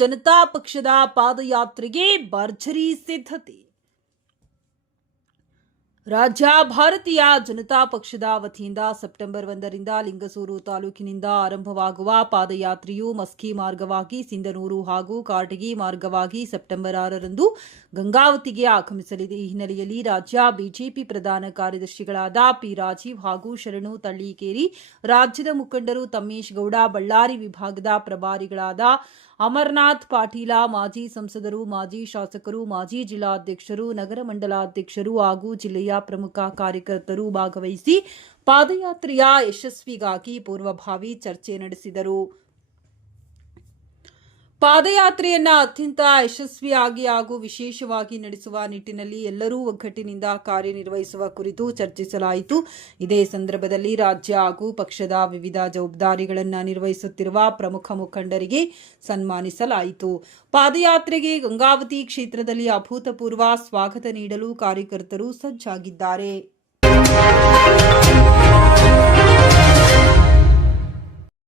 ಜನತಾ ಪಕ್ಷದ ಪಾದಯಾತ್ರೆಗೆ ಭರ್ಜರಿ ಸಿದ್ಧತೆ. ರಾಜ್ಯ ಭಾರತೀಯ ಜನತಾ ಪಕ್ಷದ ವತಿಯಿಂದ ಸೆಪ್ಟೆಂಬರ್ 1ರಿಂದ ಲಿಂಗಸೂರು ತಾಲೂಕಿನಿಂದ ಆರಂಭವಾಗುವ ಪಾದಯಾತ್ರೆಯು ಮಸ್ಕಿ ಮಾರ್ಗವಾಗಿ ಸಿಂಧನೂರು ಹಾಗೂ ಕಾರಟಗಿ ಮಾರ್ಗವಾಗಿ ಸೆಪ್ಟೆಂಬರ್ 6ರಂದು ಗಂಗಾವತಿಗೆ ಆಗಮಿಸಲಿದೆ. ಈ ಹಿನ್ನೆಲೆಯಲ್ಲಿ ರಾಜ್ಯ ಬಿಜೆಪಿ ಪ್ರಧಾನ ಕಾರ್ಯದರ್ಶಿಗಳಾದ ಪಿ. ರಾಜೀವ್ ಹಾಗೂ ಶರಣು ತಳ್ಳಿಕೇರಿ, ರಾಜ್ಯದ ಮುಖಂಡರು ತಮ್ಮೇಶ್ ಗೌಡ, ಬಳ್ಳಾರಿ ವಿಭಾಗದ ಪ್ರಭಾರಿಗಳಾದ ಅಮರನಾಥ್ ಪಾಟೀಲ, ಮಾಜಿ ಸಂಸದರು, ಮಾಜಿ ಶಾಸಕರು, ಮಾಜಿ ಜಿಲ್ಲಾಧ್ಯಕ್ಷರು, ನಗರ ಮಂಡಲಾಧ್ಯಕ್ಷರು ಹಾಗೂ ಜಿಲ್ಲೆಯ ಪ್ರಮುಖ ಕಾರ್ಯಕರ್ತರು ಭಾಗವಹಿಸಿ ಪಾದಯಾತ್ರೆಯ ಯಶಸ್ವಿಗಾಗಿ ಪೂರ್ವಭಾವಿ ಚರ್ಚೆ ನಡೆಸಿದರು. ಪಾದಯಾತ್ರೆಯನ್ನ ಅತ್ಯಂತ ಯಶಸ್ವಿಯಾಗಿ ಹಾಗೂ ವಿಶೇಷವಾಗಿ ನಡೆಸುವ ನಿಟ್ಟಿನಲ್ಲಿ ಎಲ್ಲರೂ ಒಗ್ಗಟ್ಟಿನಿಂದ ಕಾರ್ಯನಿರ್ವಹಿಸುವ ಕುರಿತು ಚರ್ಚಿಸಲಾಯಿತು. ಇದೇ ಸಂದರ್ಭದಲ್ಲಿ ರಾಜ್ಯ ಹಾಗೂ ಪಕ್ಷದ ವಿವಿಧ ಜವಾಬ್ದಾರಿಗಳನ್ನು ನಿರ್ವಹಿಸುತ್ತಿರುವ ಪ್ರಮುಖ ಮುಖಂಡರಿಗೆ ಸನ್ಮಾನಿಸಲಾಯಿತು. ಪಾದಯಾತ್ರೆಗೆ ಗಂಗಾವತಿ ಕ್ಷೇತ್ರದಲ್ಲಿ ಅಭೂತಪೂರ್ವ ಸ್ವಾಗತ ನೀಡಲು ಕಾರ್ಯಕರ್ತರು ಸಜ್ಜಾಗಿದ್ದಾರೆ.